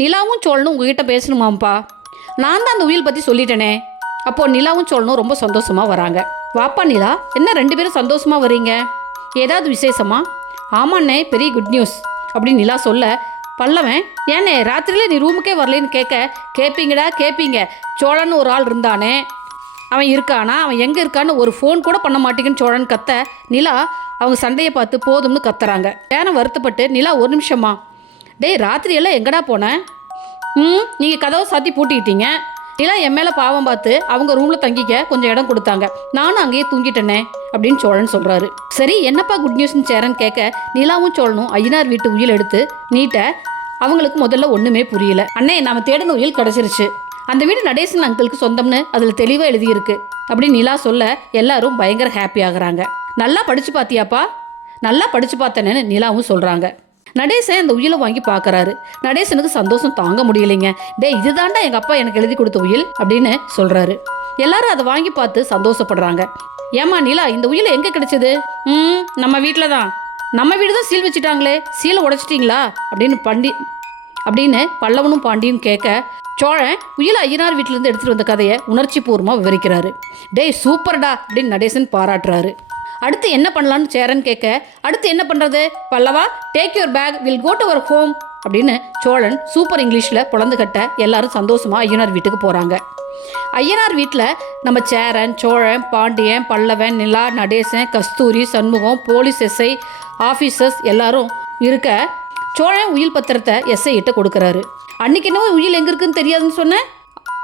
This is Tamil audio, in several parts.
நிலாவும் சோழனும் உங்ககிட்ட பேசணுமாம்ப்பா. நான் தான் அந்த உயில் பற்றி சொல்லிட்டேனே. அப்போது நிலாவும் சோழனும் ரொம்ப சந்தோஷமாக வராங்க. வாப்பா நிலா, என்ன 2 பேரும் சந்தோஷமாக வரீங்க? ஏதாவது விசேஷமா? ஆமாண்ணே, பெரிய குட் நியூஸ் அப்படின்னு நிலா சொல்ல, பல்லவன் ஏண்ணே ராத்திரியில் நீ ரூமுக்கே வரலேன்னு கேட்பீங்க. சோழன்னு ஒரு ஆள் இருந்தானே, அவன் இருக்கானா, அவன் எங்கே இருக்கான்னு ஒரு ஃபோன் கூட பண்ண மாட்டேங்குன்னு சோழன் கத்த, நிலா அவங்க சண்டையை பார்த்து போதும்னு கத்துறாங்க. ஏன்னா வருத்தப்பட்டு, நிலா ஒரு நிமிஷமா, டேய் ராத்திரியெல்லாம் எங்கடா போனேன்? நீங்கள் கதவை சாத்தி பூட்டிக்கிட்டீங்க. நிலா என் மேலே பாவம் பார்த்து அவங்க ரூமில் தங்கிக்க கொஞ்சம் இடம் கொடுத்தாங்க, நானும் அங்கேயே தூங்கிட்டேனே அப்படின்னு சோழன் சொல்கிறாரு. சரி என்னப்பா குட் நியூஸ்னு சேரன் கேட்க, நிலாவும் சோழனும் ஐயனார் வீட்டு உயில் எடுத்து நீட்ட அவங்களுக்கு முதல்ல ஒன்றுமே புரியல. அண்ணே, நாம் தேடின உயில் கிடச்சிருச்சு. அந்த வீடு நடேசன் அங்கிளுக்கு சொந்தம்னு அதில் தெளிவாக எழுதியிருக்கு அப்படின்னு நிலா சொல்ல எல்லாரும் பயங்கர ஹாப்பி ஆகுறாங்க. நல்லா படித்து பார்த்தியாப்பா? நல்லா படித்து பார்த்தேன்னு நிலாவும் சொல்கிறாங்க. நடேசன் அந்த உயிலை வாங்கி பார்க்குறாரு. நடேசனுக்கு சந்தோஷம் தாங்க முடியலைங்க. இதுதாண்டா எங்கள் அப்பா எனக்கு எழுதி கொடுத்த உயில் அப்படின்னு சொல்கிறாரு. எல்லாரும் அதை வாங்கி பார்த்து சந்தோஷப்படுறாங்க. ஏமா நிலா, இந்த உயில் எங்கே கிடைச்சது? நம்ம வீட்டில் தான். நம்ம வீடு தான் சீல் வச்சுட்டாங்களே, சீலை உடைச்சிட்டிங்களா அப்படின்னு பல்லவனும் பாண்டியும் கேட்க, சோழன் உயில் ஐயனார் வீட்டிலேருந்து எடுத்துகிட்டு வந்த கதையை உணர்ச்சி பூர்வமாக விவரிக்கிறாரு. சூப்பர்டா அப்படின்னு நடேசன் பாராட்டுறாரு. அடுத்து என்ன பண்ணலான்னு சேரன் கேட்க, அடுத்து என்ன பண்ணுறது பல்லவா, take your bag, will go to our home அப்படின்னு சோழன் சூப்பர் இங்கிலீஷில் பொழந்து கட்ட எல்லாரும் சந்தோஷமாக ஐயனார் வீட்டுக்கு போகிறாங்க. ஐயனார் வீட்டில் நம்ம சேரன், சோழன், பாண்டியன், பல்லவன், நிலா, நடேசன், கஸ்தூரி, சண்முகம், போலீஸ் எஸ்ஐ ஆஃபீஸர்ஸ் எல்லாரும் இருக்க, சோழன் உயில் பத்திரத்தை எஸ்ஐ கிட்ட கொடுக்குறாரு. அன்றைக்கி என்ன உயில் எங்கே இருக்குதுன்னு தெரியாதுன்னு சொன்னேன்.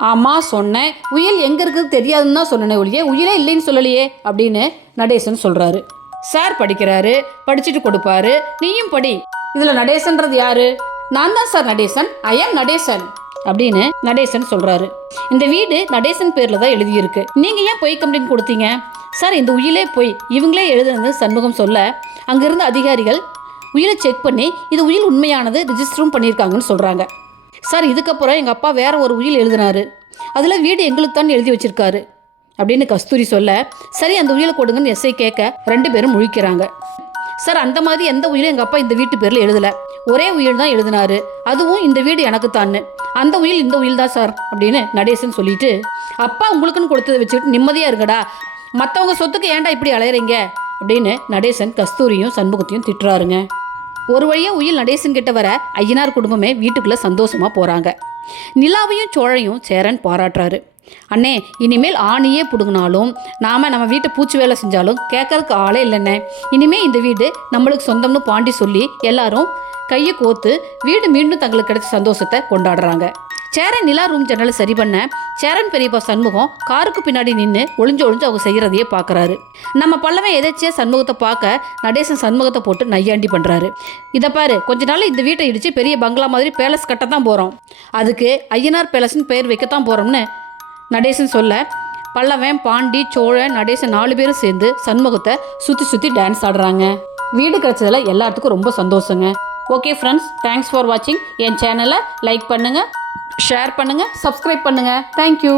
ஆமாம் சொன்னேன், உயில் எங்கே இருக்குது தெரியாதுன்னு தான் சொன்னேன் ஒழிய உயிலே இல்லைன்னு சொல்லலையே அப்படின்னு நடேசன் சொல்கிறாரு. சார் படிக்கிறாரு, படிச்சுட்டு கொடுப்பாரு, நீயும் படி. இதில் நடேசன்றது யாரு? நான் தான் சார் நடேசன், ஐ ஆம் நடேசன் அப்படின்னு நடேசன் சொல்கிறாரு. இந்த வீடு நடேசன் பேரில் தான் எழுதியிருக்கு, நீங்கள் ஏன் பொய் கம்ப்ளைண்ட் கொடுத்தீங்க? சார் இந்த உயிலே பொய், இவங்களே எழுதுனது சண்முகம் சொல்ல, அங்கிருந்த அதிகாரிகள் உயிலை செக் பண்ணி இது உயில் உண்மையானது ரிஜிஸ்டரும் பண்ணியிருக்காங்கன்னு சொல்கிறாங்க. சார் இதுக்கப்புறம் எங்கள் அப்பா வேறு ஒரு உயில் எழுதினாரு, அதில் வீடு எங்களுக்கு தான் எழுதி வச்சுருக்காரு அப்படின்னு கஸ்தூரி சொல்ல, சரி அந்த உயிலை கொடுங்கன்னு எஸ்ஐ கேட்க 2 பேரும் முழிக்கிறாங்க. சார் அந்த மாதிரி எந்த உயிலும் எங்கள் அப்பா இந்த வீட்டு பேரில் எழுதலை, ஒரே உயில் தான் எழுதினாரு, அதுவும் இந்த வீடு எனக்கு தான்னு, அந்த உயில் இந்த உயில் தான் சார் அப்படின்னு நடேசன் சொல்லிட்டு, அப்பா உங்களுக்குன்னு கொடுத்ததை வச்சுக்கிட்டு நிம்மதியாக இருங்கடா, மற்றவங்க சொத்துக்கு ஏன்டா இப்படி அலையிறீங்க அப்படின்னு நடேசன் கஸ்தூரியும் சண்முகத்தையும் திட்டுறாருங்க. ஒரு வழியாக உயில் நடேசன் கிட்ட வர ஐயனார் குடும்பமே வீட்டுக்குள்ளே சந்தோஷமாக போகிறாங்க. நிலாவையும் சோழையும் சேரன் பாராட்டுறாரு. அண்ணே, இனிமேல் ஆணியே பிடுங்கினாலும் நம்ம வீட்டை பூச்சி வேலை செஞ்சாலும் கேட்கறதுக்கு ஆளே இல்லைண்ணே, இனிமேல் இந்த வீடு நம்மளுக்கு சொந்தம்னு பாண்டி சொல்லி எல்லாரும் கையை கோத்து வீடு மீண்டும் தங்களுக்கு கிடைச்ச சந்தோஷத்தை கொண்டாடுறாங்க. சேரன் நிலா ரூம் ஜன்னலை சரி பண்ண சேரன் பெரியப்பா சண்முகம் காருக்கு பின்னாடி நின்று ஒளிஞ்சு அவங்க செய்கிறதையே பார்க்குறாரு. நம்ம பல்லவன் எதாச்சியாக சண்முகத்தை பார்க்க நடேசன் சண்முகத்தை போட்டு நையாண்டி பண்ணுறாரு. இதை பாரு, கொஞ்ச நாள் இந்த வீட்டை இடித்து பெரிய பங்களா மாதிரி பேலஸ் கட்ட தான் போகிறோம், அதுக்கு ஐயனார் பேலஸ்ன்னு பெயர் வைக்கத்தான் போகிறோம்னு நடேசன் சொல்ல, பல்லவன், பாண்டி, சோழன், நடேசன் 4 பேரும் சேர்ந்து சண்முகத்தை சுற்றி டான்ஸ் ஆடுறாங்க. வீடு கிடைச்சதில் எல்லாத்துக்கும் ரொம்ப சந்தோஷங்க. ஓகே ஃப்ரெண்ட்ஸ், தேங்க்ஸ் ஃபார் வாட்சிங். என் சேனலை லைக் பண்ணுங்கள், ஷேர் பண்ணுங்கள், சப்ஸ்கிரைப் பண்ணுங்கள். தேங்க்யூ.